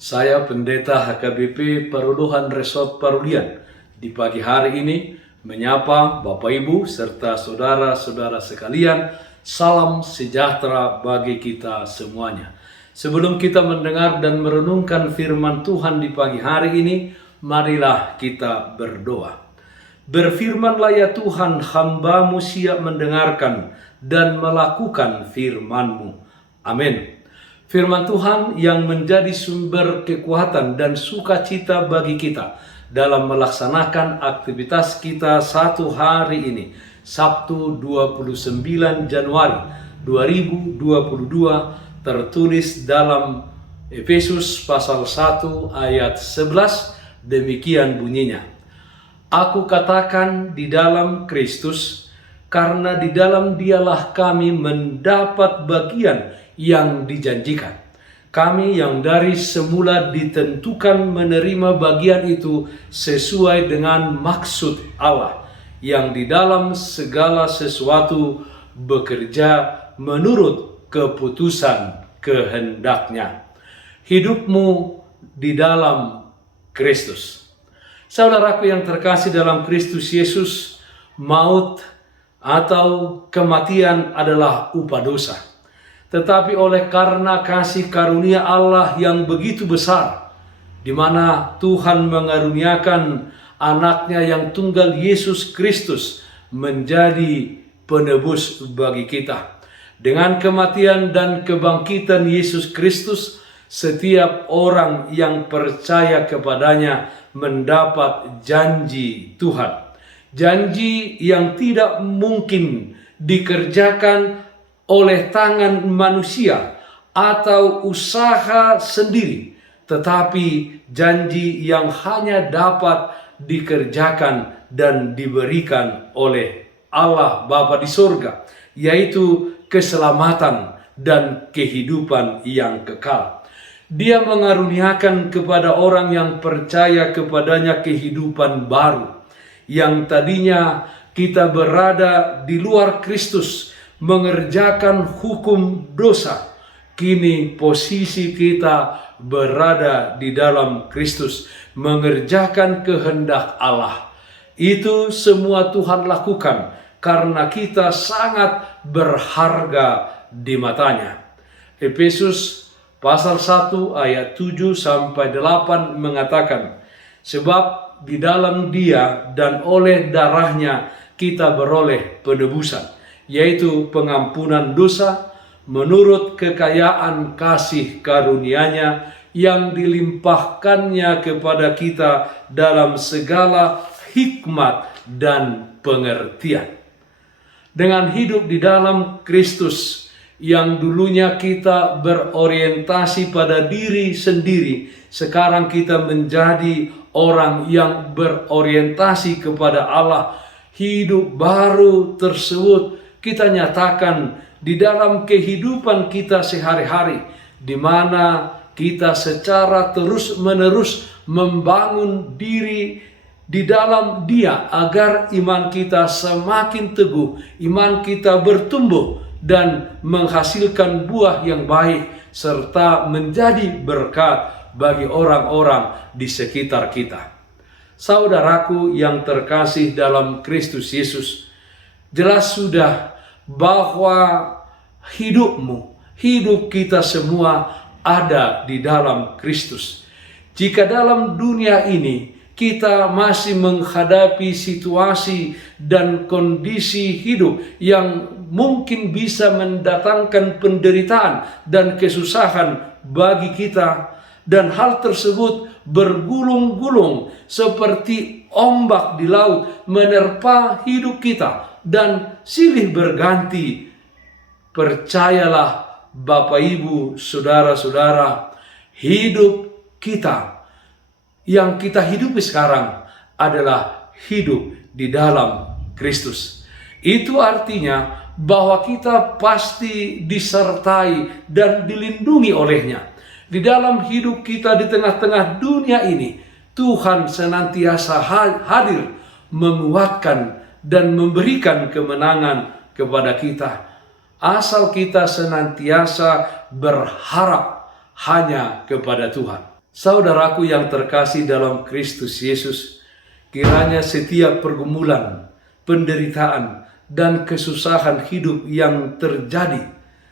Saya Pendeta HKBP Peruluhan Resort Parulian di pagi hari ini menyapa Bapak Ibu serta saudara-saudara sekalian. Salam sejahtera bagi kita semuanya. Sebelum kita mendengar dan merenungkan firman Tuhan di pagi hari ini, marilah kita berdoa. Berfirmanlah ya Tuhan, hamba-Mu siap mendengarkan dan melakukan firman-Mu. Amin. Firman Tuhan yang menjadi sumber kekuatan dan sukacita bagi kita dalam melaksanakan aktivitas kita satu hari ini, Sabtu 29 Januari 2022, tertulis dalam Efesus pasal 1 ayat 11, demikian bunyinya. Aku katakan di dalam Kristus, karena di dalam Dialah kami mendapat bagian yang dijanjikan. Kami yang dari semula ditentukan menerima bagian itu sesuai dengan maksud Allah, yang di dalam segala sesuatu bekerja menurut keputusan kehendak-Nya. Hidupmu di dalam Kristus. Saudaraku yang terkasih dalam Kristus Yesus, maut atau kematian adalah upah dosa. Tetapi oleh karena kasih karunia Allah yang begitu besar, di mana Tuhan mengaruniakan anaknya yang tunggal Yesus Kristus menjadi penebus bagi kita. Dengan kematian dan kebangkitan Yesus Kristus, setiap orang yang percaya kepadanya mendapat janji Tuhan. Janji yang tidak mungkin dikerjakan oleh tangan manusia atau usaha sendiri, tetapi janji yang hanya dapat dikerjakan dan diberikan oleh Allah Bapa di surga, yaitu keselamatan dan kehidupan yang kekal. Dia mengaruniakan kepada orang yang percaya kepadanya kehidupan baru, yang tadinya kita berada di luar Kristus, mengerjakan hukum dosa. Kini posisi kita berada di dalam Kristus, mengerjakan kehendak Allah. Itu semua Tuhan lakukan karena kita sangat berharga di matanya. Efesus pasal 1 ayat 7-8 mengatakan, sebab di dalam Dia dan oleh darahnya kita beroleh penebusan, yaitu pengampunan dosa menurut kekayaan kasih karunia-Nya yang dilimpahkannya kepada kita dalam segala hikmat dan pengertian. Dengan hidup di dalam Kristus, yang dulunya kita berorientasi pada diri sendiri, sekarang kita menjadi orang yang berorientasi kepada Allah. Hidup baru tersebut kita nyatakan di dalam kehidupan kita sehari-hari, di mana kita secara terus-menerus membangun diri di dalam Dia agar iman kita semakin teguh, iman kita bertumbuh dan menghasilkan buah yang baik serta menjadi berkat bagi orang-orang di sekitar kita. Saudaraku yang terkasih dalam Kristus Yesus, jelas sudah bahwa hidupmu, hidup kita semua ada di dalam Kristus. Jika dalam dunia ini kita masih menghadapi situasi dan kondisi hidup yang mungkin bisa mendatangkan penderitaan dan kesusahan bagi kita, dan hal tersebut bergulung-gulung seperti ombak di laut menerpa hidup kita dan silih berganti, percayalah Bapak Ibu, saudara-saudara, hidup kita yang kita hidupi sekarang adalah hidup di dalam Kristus. Itu artinya bahwa kita pasti disertai dan dilindungi olehnya. Di dalam hidup kita di tengah-tengah dunia ini, Tuhan senantiasa hadir menguatkan dan memberikan kemenangan kepada kita. Asal kita senantiasa berharap hanya kepada Tuhan. Saudaraku yang terkasih dalam Kristus Yesus, kiranya setiap pergumulan, penderitaan, dan kesusahan hidup yang terjadi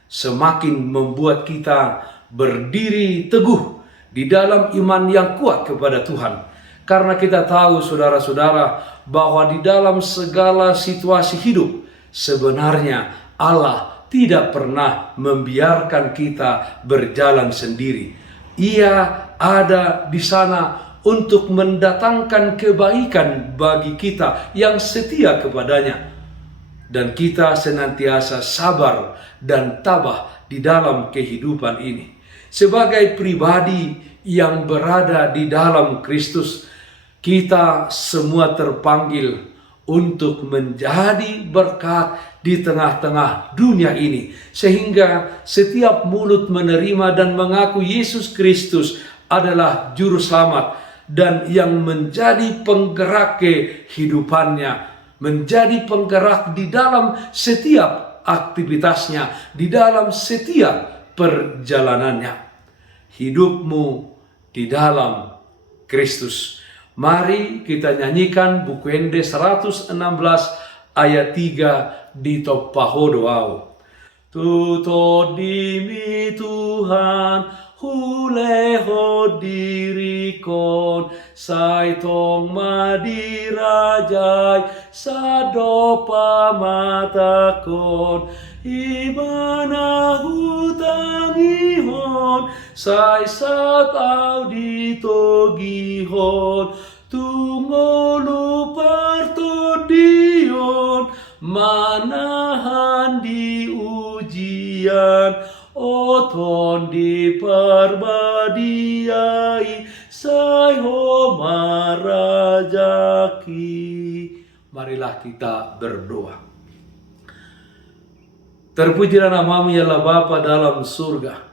semakin membuat kita berdiri teguh di dalam iman yang kuat kepada Tuhan. Karena kita tahu saudara-saudara bahwa di dalam segala situasi hidup sebenarnya Allah tidak pernah membiarkan kita berjalan sendiri. Ia ada di sana untuk mendatangkan kebaikan bagi kita yang setia kepadanya. Dan kita senantiasa sabar dan tabah di dalam kehidupan ini. Sebagai pribadi yang berada di dalam Kristus, kita semua terpanggil untuk menjadi berkat di tengah-tengah dunia ini. Sehingga setiap mulut menerima dan mengaku Yesus Kristus adalah Juru Selamat dan yang menjadi penggerak kehidupannya, menjadi penggerak di dalam setiap aktivitasnya, di dalam setiap perjalanannya. Hidupmu di dalam Kristus. Mari kita nyanyikan buku Ende 116 ayat 3 di Topahodoau. Tuto dimi Tuhan, huleho dirikon, saitong madirajai, sadopa matakon, ibana hutang ihon, sai satau ditogihon, tungolu partodion, manahan di ujian, oton diperbadiai, sayho marajaki. Marilah kita berdoa. Terpujilah namamu ya Allah Bapa dalam surga.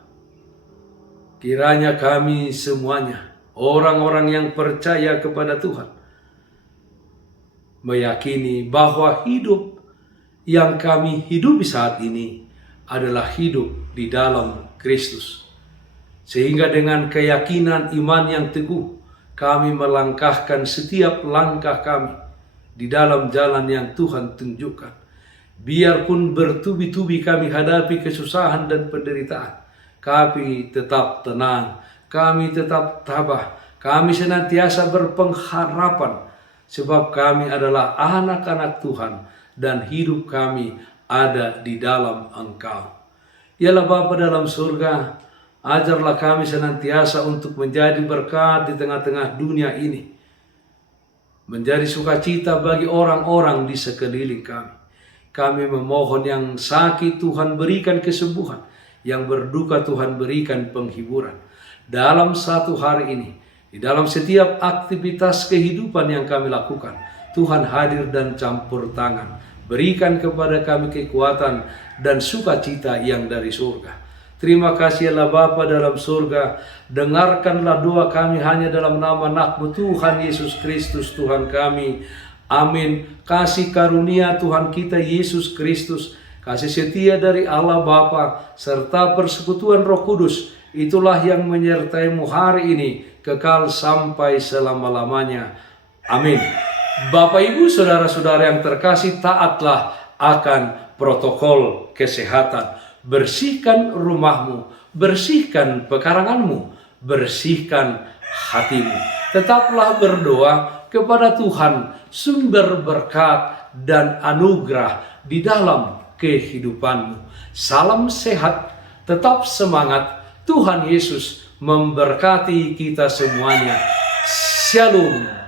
Kiranya kami semuanya, orang-orang yang percaya kepada Tuhan, meyakini bahwa hidup yang kami hidupi saat ini adalah hidup di dalam Kristus. Sehingga dengan keyakinan iman yang teguh, kami melangkahkan setiap langkah kami di dalam jalan yang Tuhan tunjukkan. Biarpun bertubi-tubi kami hadapi kesusahan dan penderitaan, kami tetap tenang, kami tetap tabah, kami senantiasa berpengharapan, sebab kami adalah anak-anak Tuhan dan hidup kami ada di dalam Engkau. Yalah Bapa dalam surga, ajarlah kami senantiasa untuk menjadi berkat di tengah-tengah dunia ini, menjadi sukacita bagi orang-orang di sekeliling kami. Kami memohon yang sakit Tuhan berikan kesembuhan, yang berduka Tuhan berikan penghiburan. Dalam satu hari ini, di dalam setiap aktivitas kehidupan yang kami lakukan, Tuhan hadir dan campur tangan. Berikan kepada kami kekuatan dan sukacita yang dari surga. Terima kasih Allah Bapa dalam surga. Dengarkanlah doa kami hanya dalam nama anak-Mu Tuhan Yesus Kristus Tuhan kami. Amin. Kasih karunia Tuhan kita Yesus Kristus, kasih setia dari Allah Bapa, serta persekutuan Roh Kudus, itulah yang menyertai-Mu hari ini, kekal sampai selama-lamanya. Amin. Bapak Ibu saudara-saudara yang terkasih, taatlah akan protokol kesehatan. Bersihkan rumahmu, bersihkan pekaranganmu, bersihkan hatimu. Tetaplah berdoa kepada Tuhan, sumber berkat dan anugerah di dalam kehidupanmu. Salam sehat, tetap semangat. Tuhan Yesus memberkati kita semuanya. Shalom.